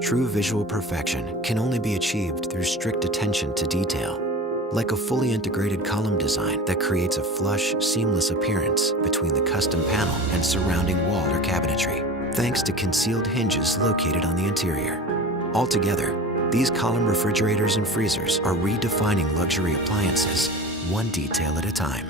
True visual perfection can only be achieved through strict attention to detail, like a fully integrated column design that creates a flush, seamless appearance between the custom panel and surrounding wall or cabinetry, thanks to concealed hinges located on the interior. Altogether, these column refrigerators and freezers are redefining luxury appliances, one detail at a time.